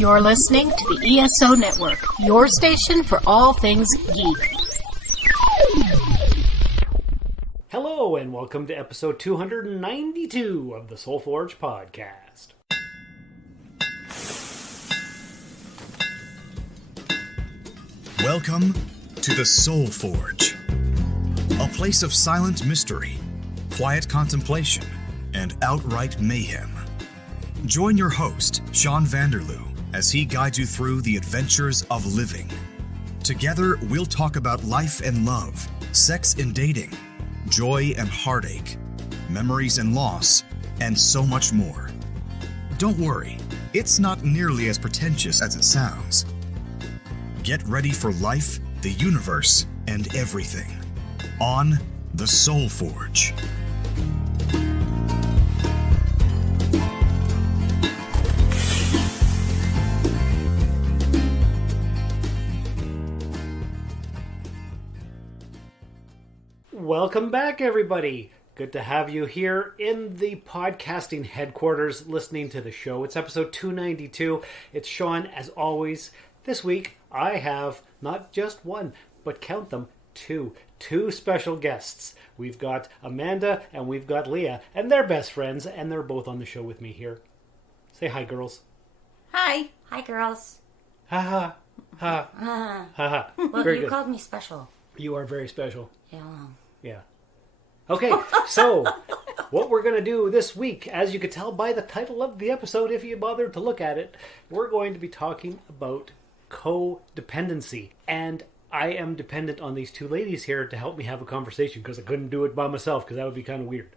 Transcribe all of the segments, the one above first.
You're listening to the ESO Network, your station for all things geek. Hello, and welcome to episode 292 of the Soul Forge podcast. Welcome to the Soul Forge, a place of silent mystery, quiet contemplation, and outright mayhem. Join your host, Sean Vanderloo, as he guides you through the adventures of living. Together, we'll talk about life and love, sex and dating, joy and heartache, memories and loss, and so much more. Don't worry, it's not nearly as pretentious as it sounds. Get ready for life, the universe, and everything on the Soul Forge. Welcome back, everybody. Good to have you here in the podcasting headquarters listening to the show. It's episode 292. It's Sean, as always. This week, I have not just one, but count them, two special guests. We've got Amanda and we've got Leah, and they're best friends, and they're both on the show with me here. Say hi, girls. Hi. Hi, girls. Ha ha. Ha. Ha ha. Well, Very you good. called me special. You are very special. Yeah. Yeah. Okay, so what we're going to do this week, as you could tell by the title of the episode, if you bothered to look at it, we're going to be talking about codependency. And I am dependent on these two ladies here to help me have a conversation because I couldn't do it by myself because that would be kind of weird.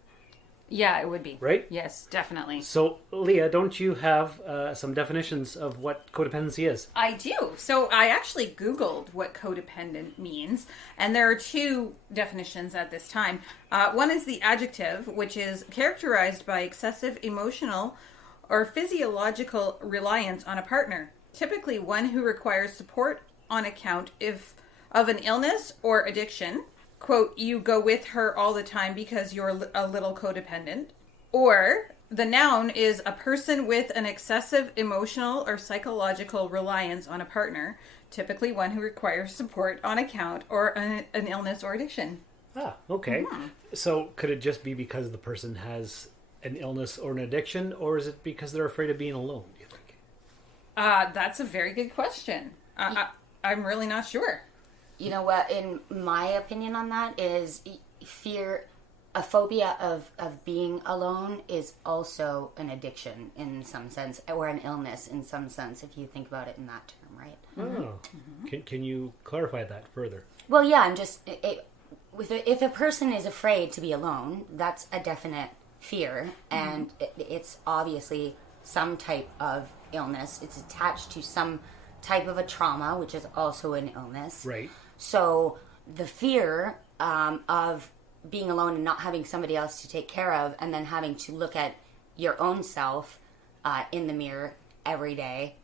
Yeah, it would be. Right? Yes, definitely. So, Leah, don't you have some definitions of what codependency is? I do. So I actually Googled what codependent means, and there are two definitions at this time. One is the adjective, which is characterized by excessive emotional or physiological reliance on a partner, typically one who requires support on account of an illness or addiction. Quote, you go with her all the time because you're a little codependent. Or the noun is a person with an excessive emotional or psychological reliance on a partner, typically one who requires support on account or an illness or addiction. Ah, okay. So could it just be because the person has an illness or an addiction, or is it because they're afraid of being alone, do you think? That's a very good question. I'm really not sure. You know what, in my opinion on that is fear, a phobia of being alone is also an addiction in some sense, or an illness in some sense, if you think about it in that term, right? Oh. Mm-hmm. Can you clarify that further? Well, yeah, I'm just, if a person is afraid to be alone, that's a definite fear, and it's obviously some type of illness. It's attached to some type of a trauma, which is also an illness. Right. So the fear of being alone and not having somebody else to take care of, and then having to look at your own self in the mirror every day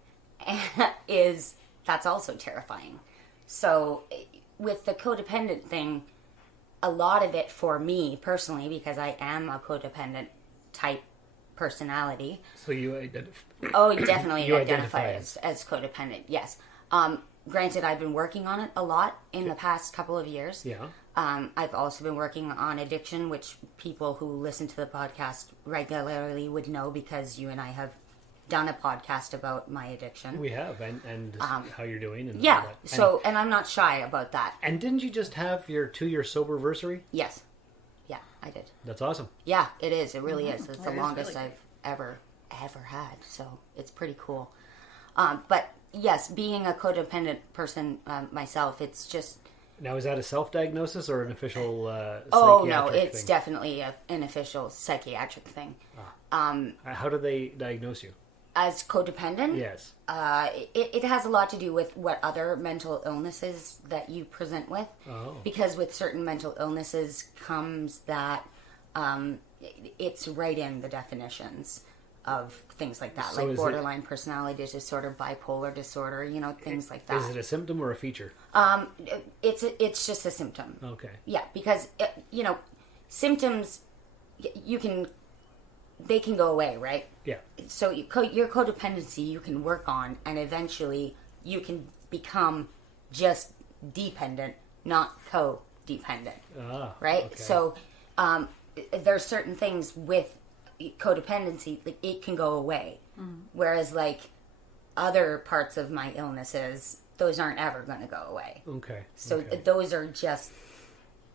that's also terrifying. So with the codependent thing, a lot of it for me personally, because I am a codependent type personality. So you identify... Oh, definitely You identify identify as codependent, yes. Granted, I've been working on it a lot in the past couple of years. Yeah. I've also been working on addiction, which people who listen to the podcast regularly would know because you and I have done a podcast about my addiction. We have, and how you're doing. And yeah, all that. so, and I'm not shy about that. And didn't you just have your 2-year sober-versary? Yes. Yeah, I did. That's awesome. Yeah, it is. It really is. It's the It is longest really I've ever had, so it's pretty cool. But yes, being a codependent person myself, it's just... Now, is that a self-diagnosis or an official Oh, psychiatric no, it's thing? definitely an official psychiatric thing. How do they diagnose you? As codependent? Yes. It has a lot to do with what other mental illnesses that you present with. Oh. Because with certain mental illnesses comes that it's right in the definitions of things like that, So like is borderline personality disorder, bipolar disorder, things like that. Is it a symptom or a feature? It's just a symptom. Okay. Yeah, because symptoms you can they can go away, right? Yeah. So your codependency you can work on, and eventually you can become just dependent, not codependent. Right? Okay. So there's certain things with codependency, like it can go away. Whereas like other parts of my illnesses, those aren't ever going to go away. Okay. So okay. those are just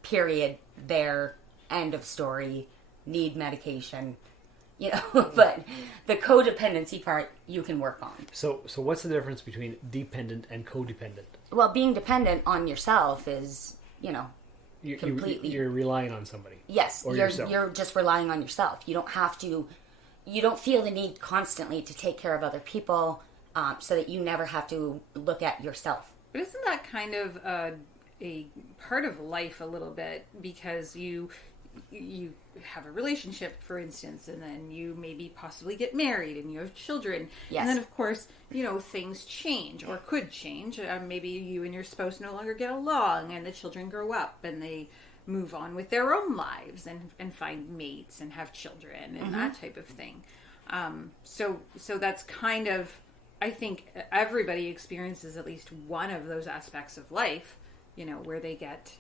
period, there, end of story, need medication, you know, but the codependency part you can work on. So what's the difference between dependent and codependent? Well, being dependent on yourself is, you know, completely. You're relying on somebody. Yes, or you're just relying on yourself. You don't have to, you don't feel the need constantly to take care of other people, so that you never have to look at yourself. But isn't that kind of a part of life a little bit, because you have a relationship, for instance, and then you maybe possibly get married and you have children. Yes. And then, of course, you know, things change or could change. Maybe you and your spouse no longer get along and the children grow up and they move on with their own lives and find mates and have children and that type of thing. So that's kind of, I think everybody experiences at least one of those aspects of life, you know, where they get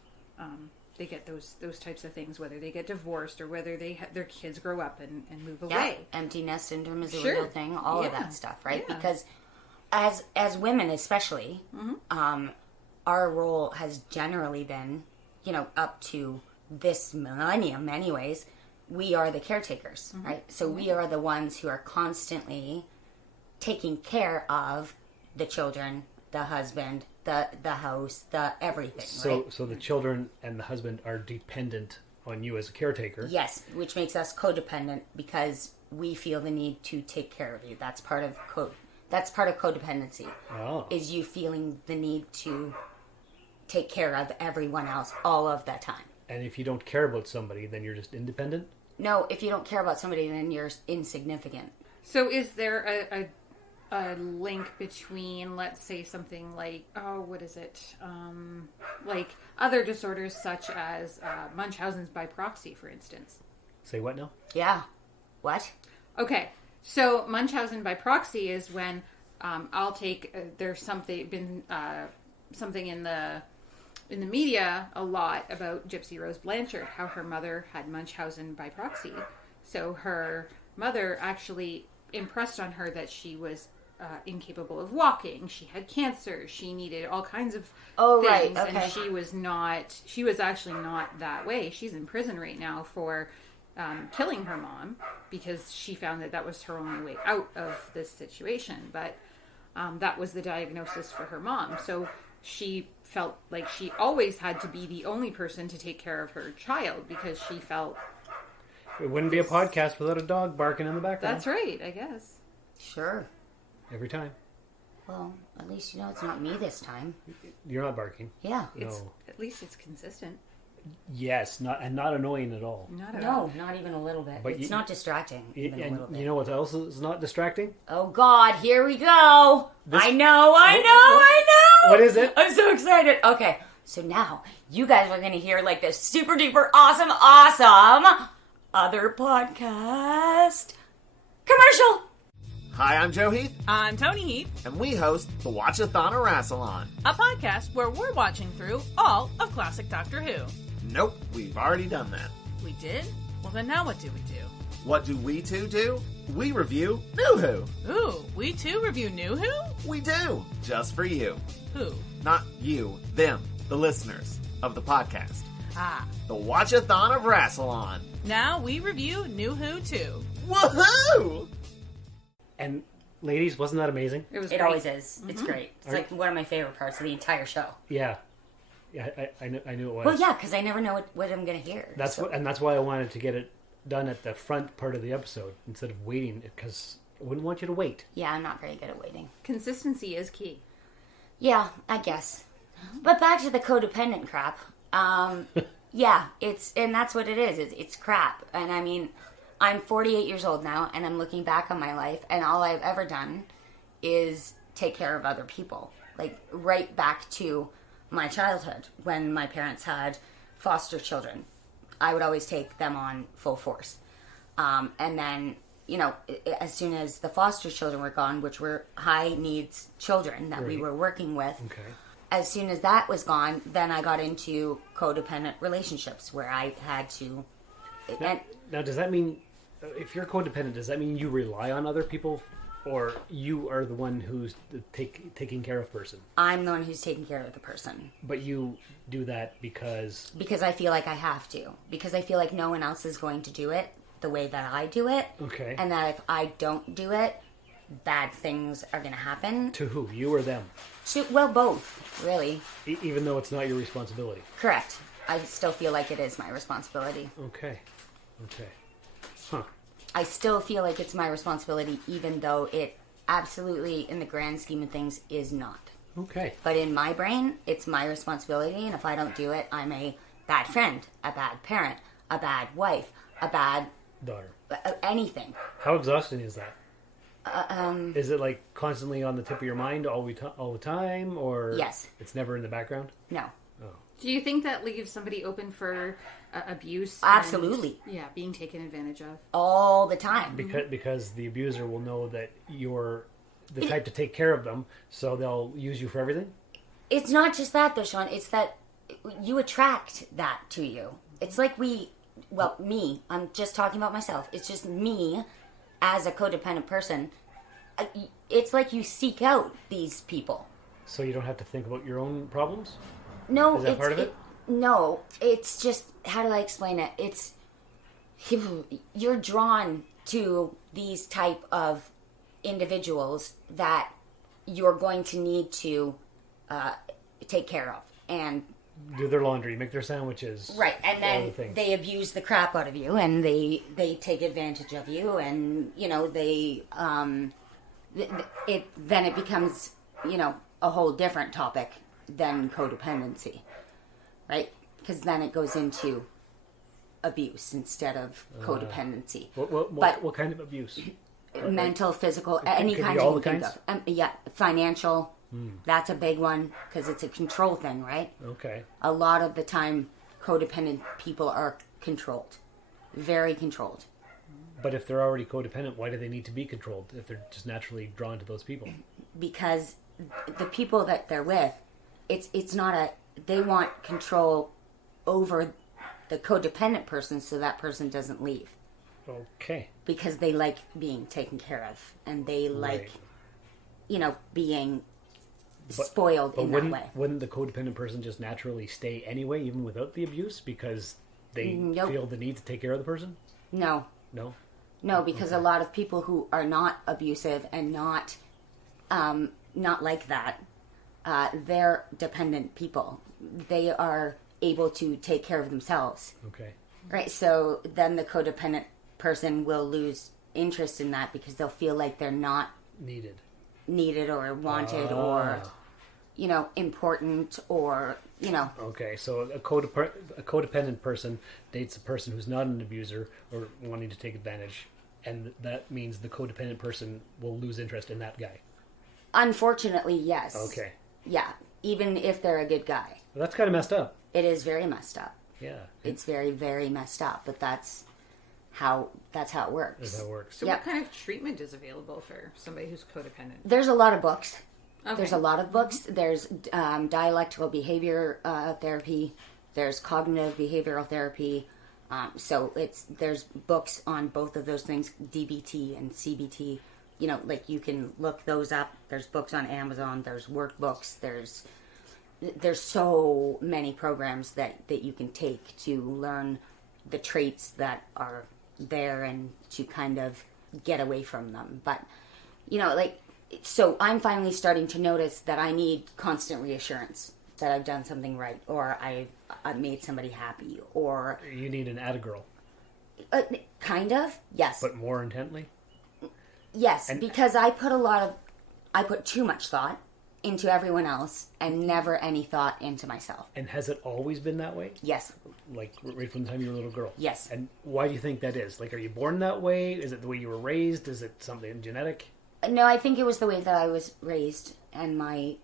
those types of things, whether they get divorced or whether their kids grow up and move away. Empty nest syndrome is a Sure. real thing. All of Yeah. that stuff, right? Yeah. Because as women, especially, our role has generally been, you know, up to this millennium, anyways. We are the caretakers, right? So we are the ones who are constantly taking care of the children, the husband, the house, the everything, right? So the children and the husband are dependent on you as a caretaker. Yes, which makes us codependent because we feel the need to take care of you. That's part of codependency. Oh. Is you feeling the need to take care of everyone else all of the time. And if you don't care about somebody, then you're just independent? No, if you don't care about somebody, then you're insignificant. So is there a link between, let's say, something like, like other disorders such as Munchausen's by proxy, for instance? Say what now? Yeah. What? Okay, so Munchausen by proxy is when I'll take there's something in the media a lot about Gypsy Rose Blanchard, how her mother had Munchausen by proxy. So her mother actually impressed on her that she was incapable of walking. She had cancer. She needed all kinds of things, right, okay. and she was actually not that way. She's in prison right now for killing her mom because she found that was her only way out of this situation. But that was the diagnosis for her mom. So she felt like she always had to be the only person to take care of her child because she felt... It wouldn't be a podcast without a dog barking in the background. That's right, I guess. Sure. Every time. Well, at least you know it's not me this time. You're not barking. Yeah. No. At least it's consistent. Yes, not annoying at all. Not at all. No, not even a little bit. But It's not distracting even a little And bit. you know what else is not distracting? Oh God, here we go. I know. What is it? I'm so excited. Okay, so now you guys are going to hear like this super duper awesome other podcast commercial. Hi, I'm Joe Heath, I'm Tony Heath, and we host the Watchathon or Rassalon. a podcast where we're watching through all of classic Doctor Who. Nope, we've already done that. We did? Well, then now what do we do? What do we two do? We review New Who. Ooh, we too review New Who? We do, just for you. Who? Not you, them, the listeners of the podcast. Ah. The Watchathon of Rassalon. Now we review New Who too. Woohoo! And ladies, wasn't that amazing? It was It great. always is. It's great. It's like one of my favorite parts of the entire show. Yeah. Yeah, I knew it was. Well, yeah, because I never know what I'm going to hear. That's so. that's why I wanted to get it done at the front part of the episode instead of waiting, because I wouldn't want you to wait. Yeah, I'm not very good at waiting. Consistency is key. Yeah, I guess. But back to the codependent crap. Yeah, and that's what it is. It's crap. And I mean, I'm 48 years old now, and I'm looking back on my life, and all I've ever done is take care of other people. Like, right back to my childhood, when my parents had foster children. I would always take them on full force. And then as soon as the foster children were gone, which were high needs children that we Right. were working with, Okay. as soon as that was gone, then I got into codependent relationships where I had to. And Now, does that mean, if you're codependent, does that mean you rely on other people, or you are the one who's the taking care of person? I'm the one who's taking care of the person But you do that because... because I feel like I have to. Because I feel like no one else is going to do it the way that I do it. Okay. And that if I don't do it, bad things are going to happen. To who? You or them? Well, both, really. Even though it's not your responsibility. Correct. I still feel like it is my responsibility. Okay. Okay. Huh. I still feel like it's my responsibility, even though it absolutely, in the grand scheme of things, is not. Okay. But in my brain, it's my responsibility, and if I don't do it, I'm a bad friend, a bad parent, a bad wife, a bad Daughter. anything. How exhausting is that? Is it like constantly on the tip of your mind all the time, or Yes. it's never in the background? No. Do you think that leaves somebody open for abuse? Absolutely. And, being taken advantage of. All the time. Because the abuser will know that you're the type to take care of them, so they'll use you for everything? It's not just that, though, Sean. It's that you attract that to you. It's like me, I'm just talking about myself. It's just me as a codependent person. It's like you seek out these people. So you don't have to think about your own problems? No, Is that it's part of it? No, it's just, how do I explain it? It's you're drawn to these type of individuals that you're going to need to take care of, and Do their laundry, make their sandwiches. right, and all then the things. they abuse the crap out of you, and they take advantage of you, and then it becomes a whole different topic than codependency, right? Because then it goes into abuse instead of codependency. What kind of abuse? Mental, physical, any could kind be all you the can think kinds? of. Financial. That's a big one because it's a control thing, right? Okay. A lot of the time, codependent people are controlled, very controlled. But if they're already codependent, why do they need to be controlled if they're just naturally drawn to those people? Because the people that they're with, it's not they want control over the codependent person so that person doesn't leave. Okay. Because they like being taken care of and they like, being spoiled in that way. Wouldn't the codependent person just naturally stay anyway, even without the abuse, because they Nope. feel the need to take care of the person? No. No? No, because a lot of people who are not abusive and not like that, they're dependent people. They are able to take care of themselves. Okay. Right, so then the codependent person will lose interest in that because they'll feel like they're not Needed or wanted or, important or, Okay, so a codependent person dates a person who's not an abuser or wanting to take advantage, and that means the codependent person will lose interest in that guy. Unfortunately, yes. Okay. Yeah, even if they're a good guy. Well, that's kind of messed up. It is very messed up. Yeah. It's very, very messed up, but that's how it works. That's how it works. So Yep. what kind of treatment is available for somebody who's codependent? There's a lot of books. Okay. There's a lot of books. There's dialectical behavior therapy. There's cognitive behavioral therapy. So there's books on both of those things, DBT and CBT. Like you can look those up. There's books on Amazon. There's workbooks. There's so many programs that you can take to learn the traits that are there and to kind of get away from them. But, so I'm finally starting to notice that I need constant reassurance that I've done something right, or I've made somebody happy, or... You need an attagirl. Kind of, yes. But more intently? Yes, because I put too much thought into everyone else and never any thought into myself. And has it always been that way? Yes. Like, right from the time you were a little girl? Yes. And why do you think that is? Like, are you born that way? Is it the way you were raised? Is it something genetic? No, I think it was the way that I was raised and my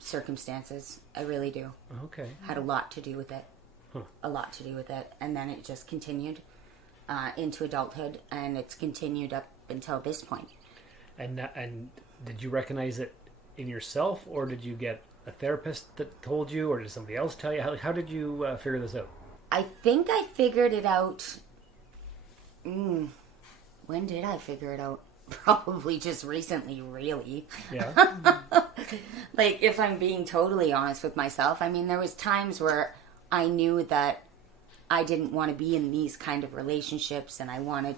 circumstances. I really do. Okay. Had a lot to do with it. Huh. A lot to do with it. And then it just continued. into adulthood, and it's continued up until this point. And did you recognize it in yourself, or did you get a therapist that told you, or did somebody else tell you? How did you figure this out? I think I figured it out. When did I figure it out? Probably just recently, really. Yeah. Like, if I'm being totally honest with myself, I mean, there was times where I knew that I didn't want to be in these kind of relationships, and I wanted,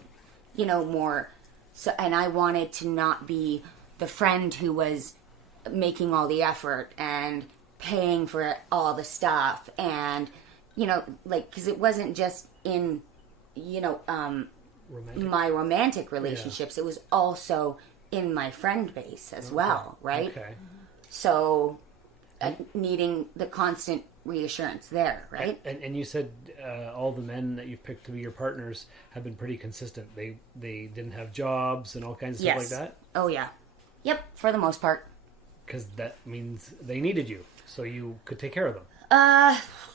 more. So, and I wanted to not be the friend who was making all the effort and paying for all the stuff, and because it wasn't just in my romantic relationships, it was also in my friend base as well, right? Okay. So needing the constant reassurance there, right? And you said all the men that you've picked to be your partners have been pretty consistent. They didn't have jobs and all kinds of stuff like that? Oh, yeah. Yep, for the most part. Because that means they needed you, so you could take care of them.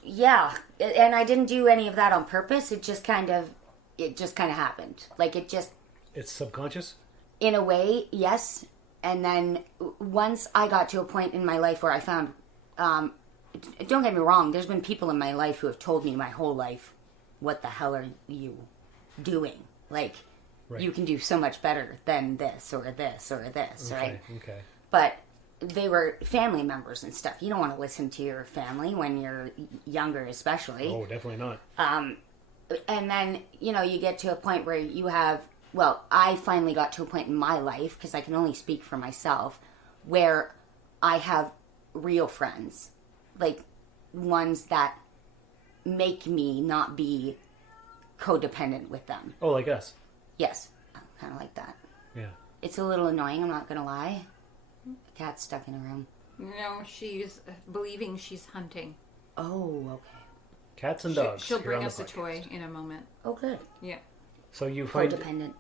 Yeah. And I didn't do any of that on purpose. It just kind of happened. Like, It's subconscious? in a way, yes. And then once I got to a point in my life where I found, don't get me wrong, there's been people in my life who have told me my whole life, what the hell are you doing? Like, Right. you can do so much better than this or this or this, right? Okay. But they were family members and stuff. You don't want to listen to your family when you're younger, especially. Oh, definitely not. And then, you get to a point where you have, well, I finally got to a point in my life, because I can only speak for myself, where I have real friends. Like, ones that make me not be codependent with them. Oh, like us? Yes, kind of like that. Yeah. It's a little annoying, I'm not going to lie. The cat's stuck in a room. No, she's believing she's hunting. Oh, okay. Cats and dogs. She'll here bring on the us a podcast. toy in a moment. Oh, good. Yeah. So you find... Codependent.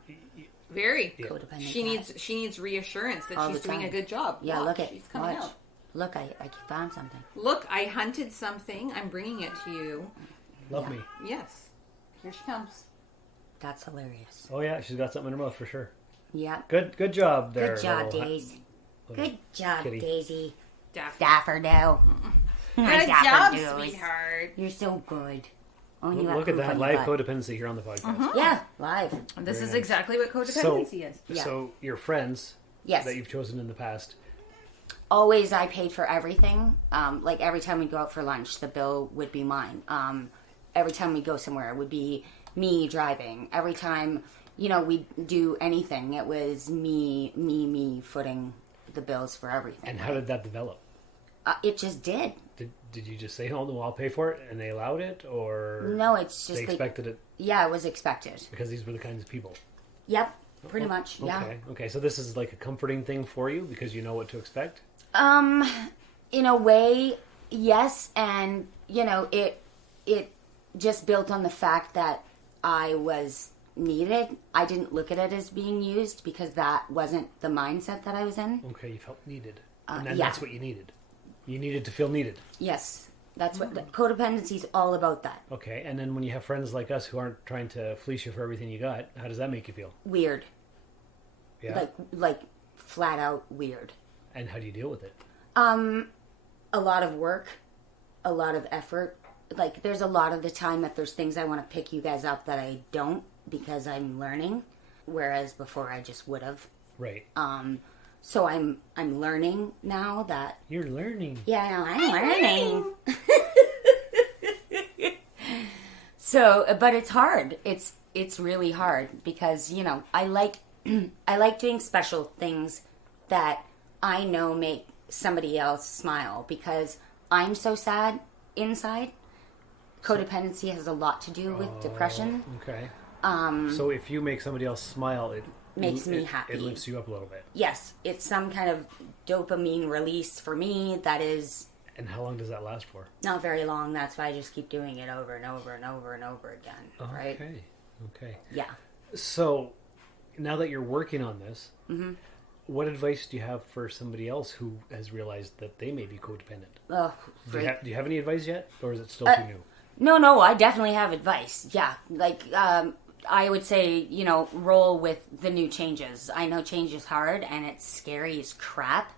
Very. Codependent cat. She needs reassurance that All she's the doing a time. good job. Yeah, look at, she's coming watch. out. Look, I found something. Look, I hunted something. I'm bringing it to you. Love me. Yes. Here she comes. That's hilarious. Oh, yeah, she's got something in her mouth for sure. Yeah. Good job there. Good job, little Daisy. little Good job, kitty. Daisy. Good Daffodil. My job, daffodils. sweetheart. You're so good. Oh, you got Look at poop that, on your live butt. codependency here on the podcast. Yeah, live. This Very is nice. exactly what codependency is. Yeah. So your friends Yes. that you've chosen in the past, Always I paid for everything. Like every time we go out for lunch, the bill would be mine. Every time we go somewhere, it would be me driving. Every time, we do anything, it was me footing the bills for everything. and how did that develop? It just did. Did you just say, "Oh, no, I'll pay for it," and they allowed it, or No, it's just they expected it yeah, it was expected. because these were the kinds of people? Yep, pretty much. Yeah. Okay. So this is like a comforting thing for you because you know what to expect. In a way, yes, and it just built on the fact that I was needed. I didn't look at it as being used because that wasn't the mindset that I was in. Okay, you felt needed, and then yeah. that's what you needed. You needed to feel needed. Yes, that's what codependency is all about. That Okay, and then when you have friends like us who aren't trying to fleece you for everything you got, how does that make you feel? weird, Yeah. like flat out weird. And how do you deal with it? A lot of work, a lot of effort. Like there's a lot of the time that there's things I want to pick you guys up that I don't because I'm learning, whereas before I just would have. Right. So I'm learning now that You're learning. yeah, I'm learning. So, but it's hard. It's really hard because I like I like doing special things that I know make somebody else smile because I'm so sad inside. Codependency has a lot to do with depression. Okay. So if you make somebody else smile, it Makes me happy. It lifts you up a little bit. Yes, it's some kind of dopamine release for me that is And how long does that last for? not very long. That's why I just keep doing it over and over and over and over again. Right? Okay. Yeah. So now that you're working on this, Mm-hmm. what advice do you have for somebody else who has realized that they may be codependent? Oh, Do you have any advice yet, or is it still Uh, too new? No, I definitely have advice. Yeah, like I would say, roll with the new changes. I know change is hard and it's scary as crap.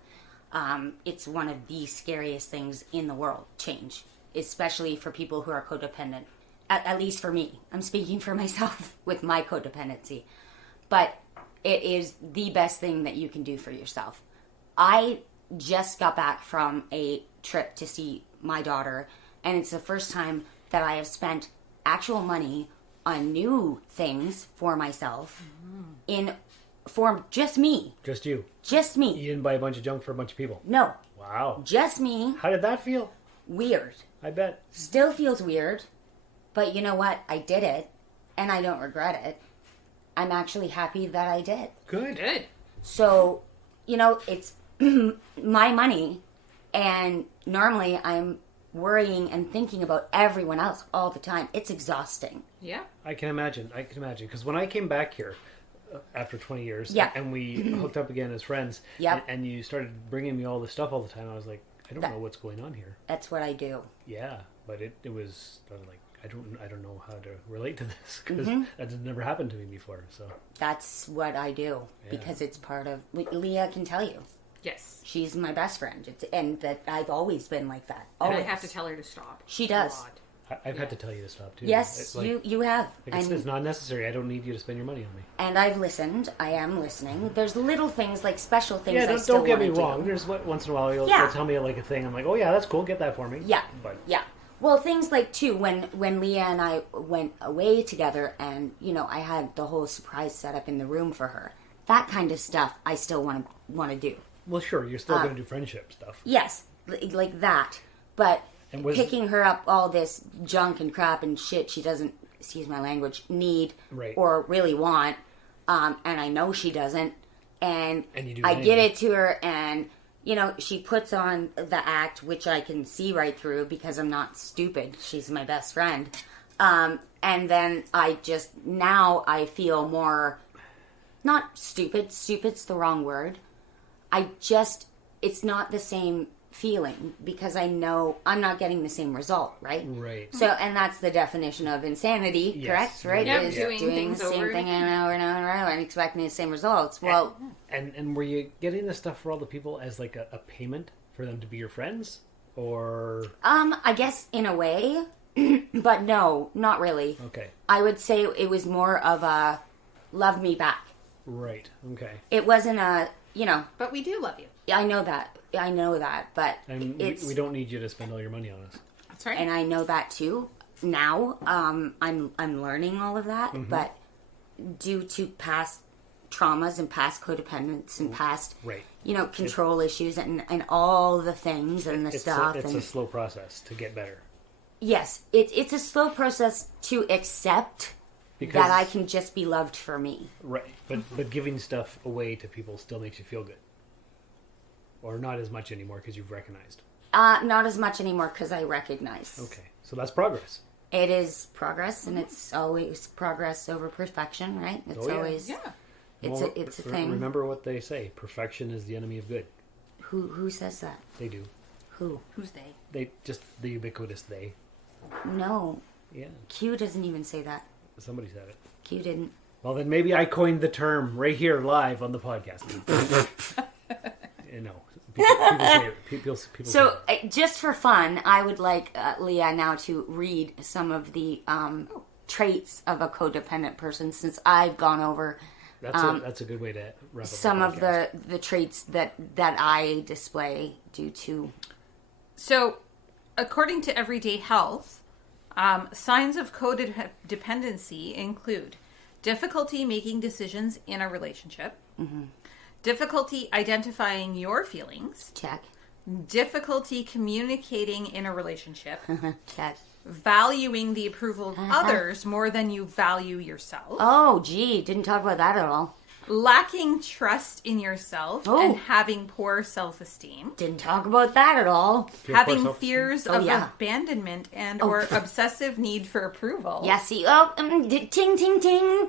It's one of the scariest things in the world, change, especially for people who are codependent. At least for me. I'm speaking for myself with my codependency. But it is the best thing that you can do for yourself. I just got back from a trip to see my daughter, and it's the first time that I have spent actual money on new things for myself for just me. Just you. Just me. You didn't buy a bunch of junk for a bunch of people. No. Wow. Just me. How did that feel? Weird. I bet. Still feels weird, but you know what? I did it, and I don't regret it. I'm actually happy that I did. Good. So, it's my money, and normally I'm worrying and thinking about everyone else all the time. It's exhausting. Yeah. I can imagine. Because when I came back here after 20 years, Yeah. and we hooked up again as friends, Yep. and you started bringing me all this stuff all the time, I was like, I don't know what's going on here. That's what I do. Yeah, but I was like, I don't know how to relate to this because that has never happened to me before. So That's what I do because it's part of. Leah can tell you. Yes. She's my best friend, and that I've always been like that. And Always. I have to tell her to stop. She A does. lot. I've had to tell you to stop too. Yes, It's like, you have. it's not necessary. I don't need you to spend your money on me. And I've listened. I am listening. There's little things like special things. Yeah, I still don't get me wanna wrong. do. There's once in a while you'll tell me like a thing. I'm like, oh yeah, that's cool. Get that for me. Yeah. But Yeah. Well, things like too when Leah and I went away together, and I had the whole surprise set up in the room for her. That kind of stuff I still want to do. well, sure, you're still going to do friendship stuff. Yes, like that. But And was- picking her up all this junk and crap and shit she doesn't, excuse my language, need Right. or really want, and I know she doesn't, and you do I anyway. give it to her, and she puts on the act, which I can see right through because I'm not stupid. She's my best friend. And then now I feel more, not stupid. Stupid's the wrong word. It's not the same feeling because I know I'm not getting the same result, right? Right. So, and that's the definition of insanity, Yes. correct? Right? Yeah, Is doing doing things the same over thing and over and over and over and expecting the same results. Well, And were you getting this stuff for all the people as like a payment for them to be your friends, or I guess in a way, but no, not really. okay, I would say it was more of a love me back. right, okay, It wasn't a, But we do love you. I know that, but and it's, we don't need you to spend all your money on us. That's right. and I know that too. Now, I'm learning all of that, but due to past traumas and past codependence and past, Right. control issues and all the things and the stuff. It's and a slow process to get better. yes, it's a slow process to accept Because- that I can just be loved for me. Right, but giving stuff away to people still makes you feel good, or not as much anymore because you've recognized. Not as much anymore because I recognize. Okay, so that's progress. It is progress, and it's always progress over perfection, right? It's Oh, yeah. always Yeah. it's Well, a thing. Remember what they say: perfection is the enemy of good. Who says that? They do. Who? Who's they? They just the ubiquitous they. No, Yeah, Q doesn't even say that. somebody said it. Q didn't. Well, then maybe I coined the term right here live on the podcast. People say it. People So, say it. just for fun, I would like Leah now to read some of the traits of a codependent person, since I've gone over That's a good way to wrap up some the of podcast. the traits that I display due to. So, according to Everyday Health, signs of codependency include difficulty making decisions in a relationship, difficulty identifying your feelings, Check. difficulty communicating in a relationship, Check. valuing the approval of others more than you value yourself, Oh, gee, didn't talk about that at all. lacking trust in yourself Oh. and having poor self-esteem, Didn't talk about that at all. having self-esteem? fears Oh, of yeah. abandonment and or obsessive need for approval. Yeah, see, oh, ting, ting, ting.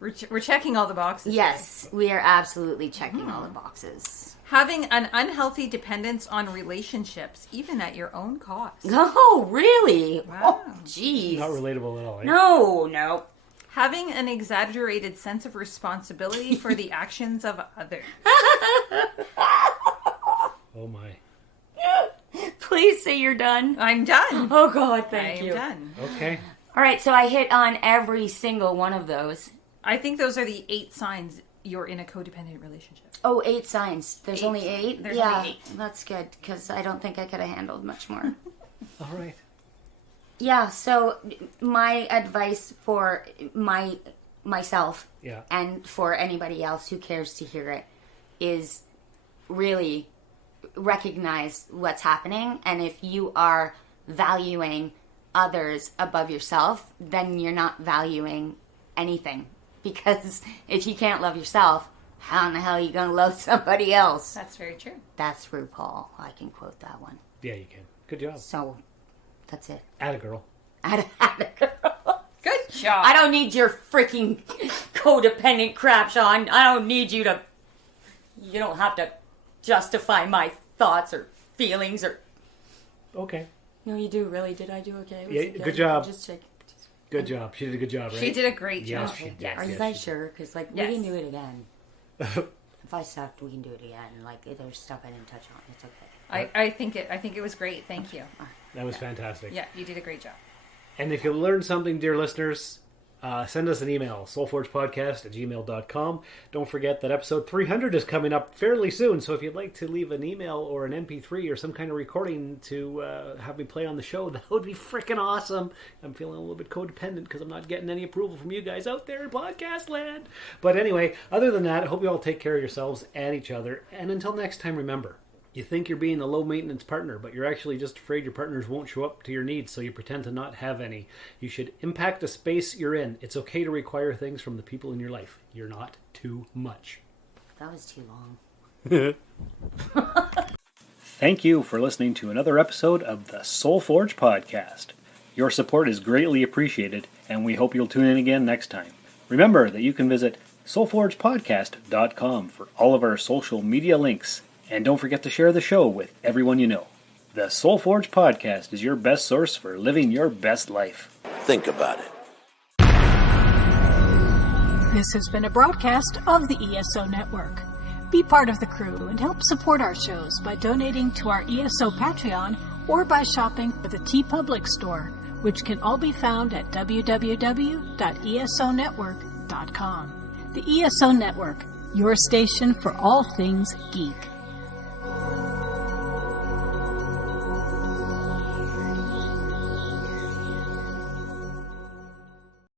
We're checking all the boxes. Yes, we are absolutely checking all the boxes. Having an unhealthy dependence on relationships, even at your own cost. Oh, really? Wow. Oh, jeez. Not relatable at all. Eh? No. Having an exaggerated sense of responsibility for the actions of others. Oh my. Please say you're done. I'm done. Oh God, thank you. I'm done. Okay. All right, so I hit on every single one of those. I think those are the 8 signs you're in a codependent relationship. Oh, 8 signs. There's only 8? There's yeah, only 8. That's good, because I don't think I could have handled much more. All right. Yeah, so my advice for myself Yeah. and for anybody else who cares to hear it is really recognize what's happening. And if you are valuing others above yourself, then you're not valuing anything. Because if you can't love yourself, how in the hell are you going to love somebody else? That's very true. That's RuPaul. I can quote that one. Yeah, you can. Good job. So, that's it. Atta girl. Atta girl. Good job. I don't need your freaking codependent crap, Sean. I don't need you to... You don't have to justify my thoughts or feelings or... Okay. No, you do, really. Did I do okay? Was Yeah, it good job. Just check. Good job. She did a good job, right? She did a great job. Yes, she did. Yes. Are you Yes, guys she did. sure? Because, like, Yes. we can do it again. If I sucked, we can do it again. Like, there's stuff I didn't touch on. It's okay. I think it was great. Thank you. That was fantastic. Yeah, you did a great job. And if you learned something, dear listeners, send us an email, soulforgepodcast@gmail.com. Don't forget that episode 300 is coming up fairly soon, so if you'd like to leave an email or an MP3 or some kind of recording to have me play on the show, that would be freaking awesome. I'm feeling a little bit codependent because I'm not getting any approval from you guys out there in podcast land. But anyway, other than that, I hope you all take care of yourselves and each other. And until next time, remember, you think you're being a low-maintenance partner, but you're actually just afraid your partners won't show up to your needs, so you pretend to not have any. You should impact the space you're in. It's okay to require things from the people in your life. You're not too much. That was too long. Thank you for listening to another episode of the Soul Forge Podcast. Your support is greatly appreciated, and we hope you'll tune in again next time. Remember that you can visit soulforgepodcast.com for all of our social media links. And don't forget to share the show with everyone you know. The Soul Forge Podcast is your best source for living your best life. Think about it. This has been a broadcast of the ESO Network. Be part of the crew and help support our shows by donating to our ESO Patreon or by shopping at the TeePublic store, which can all be found at www.esonetwork.com. The ESO Network, your station for all things geek.